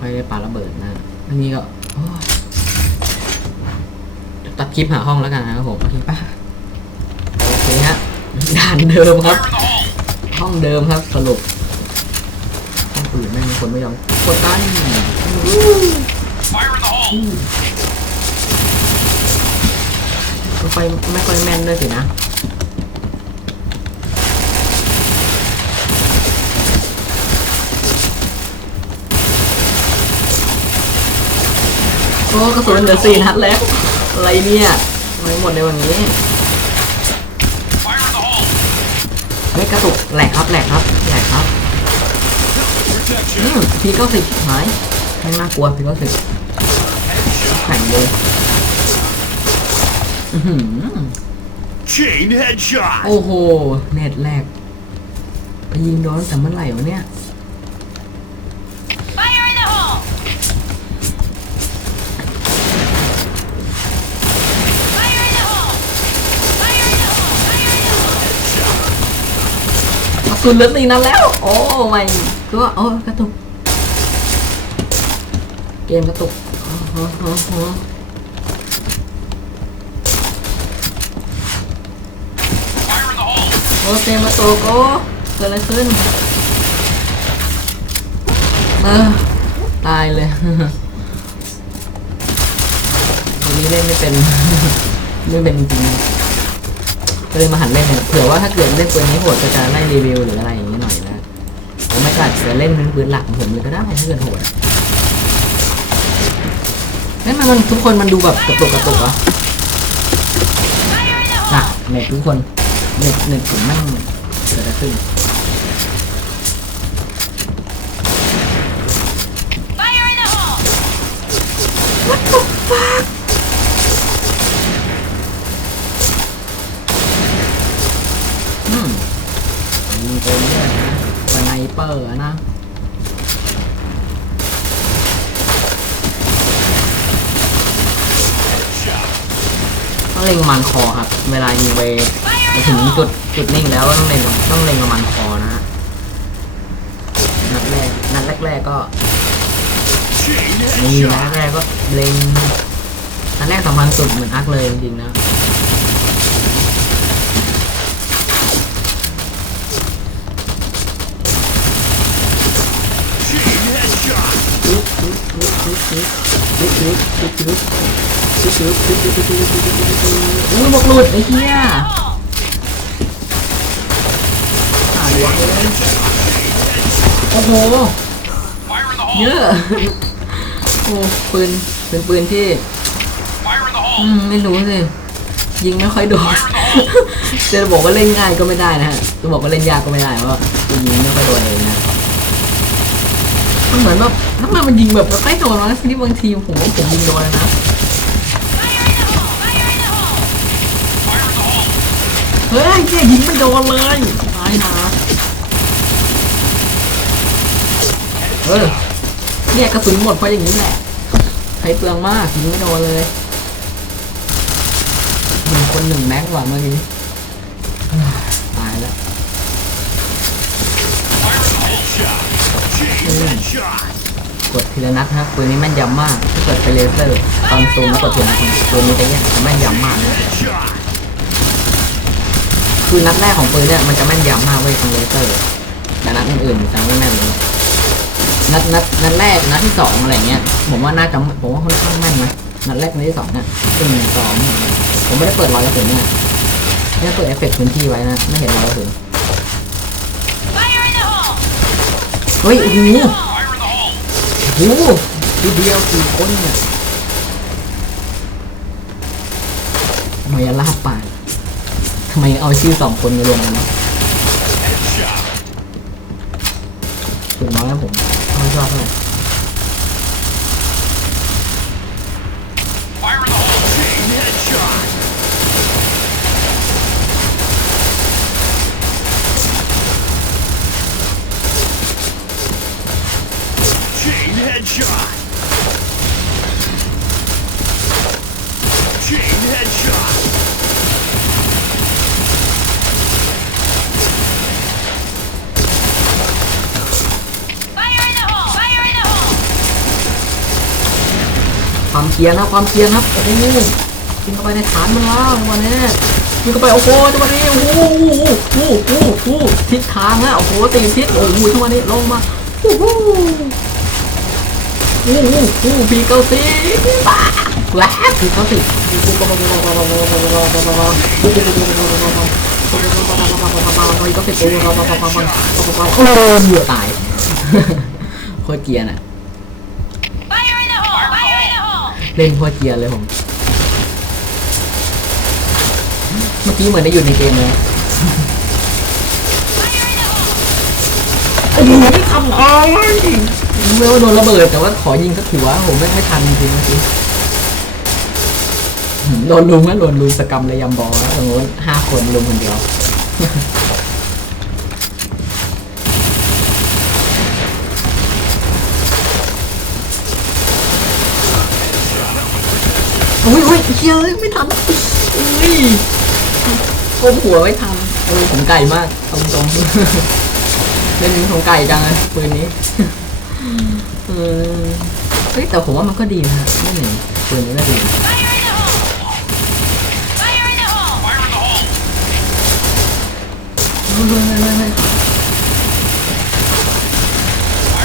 ค่อยได้ปาระเบิดนะอันนี้ก็ตัดคลิปหาห้องแล้วกันนะครับผมโอเคปะโอเคฮะด่านเดิมครับ ห้องเดิมครับสรุปห้องอื่นไม่มีคนไม่ยอมกดตัน Fire in the hole! ไม่ค่อยไม่ค่อยแม่นด้วยสินะ โอ้กระสุนเหลือสี่นัดแล้ว อะไรเนี่ยทำไมหมดในวันนี้ Fire in the hole! เฮ้ยกระตุกแหลกครับแหลกครับแหลกครับอื Protection! มพีเก้าสิบหายไม่น่ากลัวพีเก้าสิบแข่งเลยอื้อหือ Chain headshot! โอ้โหเน็ตแหลกไปยิงโดนตั้งแต่เมื่อไหร่วะเนี่ย สุนเหลือตีนั้นแล้ว โอ้ไม่ก็โอ้กระตุก เกมกระตุกอ๋ออ๋ออ๋ออ๋อ Fire in the hole! โอ้เกมกระตุกโอ้เกิดอะไรขึ้นเออตายเลยวันนี้เล่นไม่เป็น ไม่เป็นจริง ก็เลยมาหันเล่นเนี่ยเผื่อว่าถ้าเกิดเล่นตัวนี้โหดก็จะไล่รีวิวหรืออะไรอย่างเงี้ยหน่อยนะผมไม่กล้าจะเล่นพื้นพื้นหลักของผมเลยก็ได้ถ้าเกิดโหดอะเฮ้ยมันมันทุกคนมันดูแบบกระตุกกระตุกเหรอ Fire in the น่ะเน็ตทุกคนเน็ตเน็ตผมแม่งเกิดอะไรขึ้น Fire in the hole! อืมยิงไปเรื่อยนะสไนเปอร์อะนะ ต้องเล็งมันคอครับ เวลายิงไปถึงจุดจุดนิ่งแล้วต้องเล็งต้องเล็งมันคอนะฮะนัดแรกนัดแรกๆก็นี่นัดแรกก็เล็งนัดแรกสำคัญสุดเหมือนอักเลยจริงๆนะ อุ้ยบกหลุดไอ้เหี้ยโอ้โหเยอะโอ้ปืนเป็นปืนที่อืมไม่รู้สิยิงไม่ค่อยโดนจะบอกว่าเล่นง่ายก็ไม่ได้นะฮะจะบอกว่าเล่นยากก็ไม่ได้เพราะยิงไม่ค่อยโดนเลยนะมันเหมือนแบบ ทำไมมันยิงแบบไม่ค่อยโดนวะทีนี้บางทีผมว่าผมยิงโดนเลยนะเฮ้ยแค่ยิงไม่โดนเลยตายนะเออเนี่ยกระสุนหมดเพราะอย่างนี้แหละใช้เปลืองมากยิงไม่โดนเลยหนึ่งคนหนึ่งแม็กกว่าเมื่อกี้ตายแล้ว กดทีละนัดครับปืนนี้แม่นยำมาก ถ้าเกิดเป็นเลเซอร์ตอนซูมแล้วกดทีละนัดปืนนี้จะแย่จะแม่นยำมากนะคือนัดแรกของปืนเนี่ยมันจะแม่นยำมากเว้ยตรงเลเซอร์แต่นัดอื่นๆจะไม่แม่นเลยนัดนัดนัดแรกนัดที่สองอะไรเงี้ยผมว่าน่าจะผมว่าค่อนข้างแม่นนะนัดแรกนัดที่สองเนี่ยหนึ่งสองผมไม่ได้เปิดรอยกระสุนเนี่ยไม่ได้เปิดเอฟเฟกต์พื้นที่ไว้นะไม่เห็นรอยกระสุนเฮ้ยโอ้โห หทีเดียวสี่คนเนี่ยทำไมลาบปานทำไมเอาชื่อสองคนมารวมกันนะถึงน้อยแล้วผมไม่ชอบเท่าไหร่ headshot. Chain headshot. ความเพียรนะความเพียรครับโอ้โหกินเข้าไปในฐานมันแล้วจังวะนี้ยิงเข้าไปโอ้โหจังหวะนี้โอ้โหโอ้โหโอ้โหทิศทางฮะโอ้โหตีทิศโอ้โหจังหวะนี้ลงมาโอ้โห โอ้โหโอ้โหปีเกาซีบ้าแหวกปีเกาซีปีเกาซีโอ้เหยื่อตายโคตรเกียร์น่ะ Fire in the hole! Fire in the hole! เล่นโคตรเกียร์เลยผมเมื่อกี้เหมือนได้อยู่ในเกมเลย Fire in the hole! โอ้โหไม่ทำอะไร รู้ไหมว่าโดนระเบิดแต่ว่าขอยิงสักถือว่าผมไม่ไม่ทันจริงๆเมื่อกี้โดนลุมนะโดนลุมสกรรมเลยยำบอลนะตรงโน้นห้าคนลุมคนเดียวโอ้ยโอ้ยเฮ้ยไม่ทันอุ้ยก้มหัวไม่ทันเออผมไก่มากตรงตรงๆเล่นนี้ผมไก่จังเลยปืนนี้ เออเฮ้ยแต่ผมว่ามันก็ดีนะไม่เหนื่ยปืนนี้ก็ดีเฮ้ยเฮ้ยเฮ้ยเฮ้ยเฮ้ย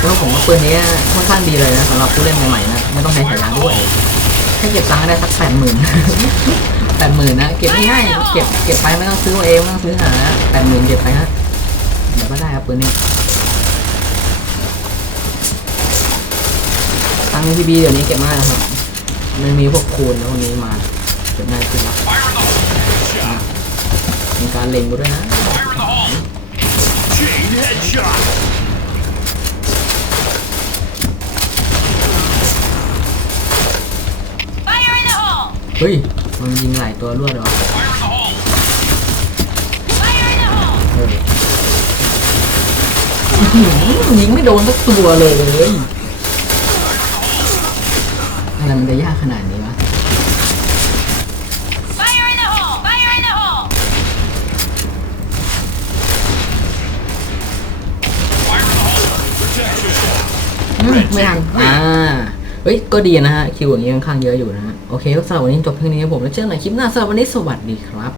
แล้วผมว่าปืนนี้ค่อนข้างดีเลยนะสำหรับผู้เล่นใหม่ๆนะไม่ต้องใช้ฉายางด้วยแค่เก็บตังค์ก็ได้สักแปดหมื่นแปดหมื่นนะเก็บง่ายๆเก็บเก็บไปไม่ต้องซื้อเอาเองไม่ต้องซื้อหาแปดหมื่นเก็บไปฮะเดี๋ยวก็ได้ครับปืนนี้ ตังค์ทีบีเดี๋ยวนี้เก็บง่ายแล้วครับ มันมีพวกคูณแล้วพวกนี้มา เก็บง่ายขึ้นแล้วมีการเล็งด้วยนะเฮ้ย มันยิงหลายตัวรวดเหือยิงไม่โดนสักตัวเลย อะไรมันจะยากขนาดนี้วะ Fire in the hole! Fire in the hole! Fire in the hole! Protection! อืมไม่ทันอ่า เฮ้ย ก็ดีนะฮะ คิวอย่างนี้ค่อนข้างเยอะอยู่นะฮะ โอเคสำหรับวันนี้จบเพียงนี้ครับผม แล้วเจอกันใหม่คลิปหน้าสำหรับวันนี้สวัสดีครับ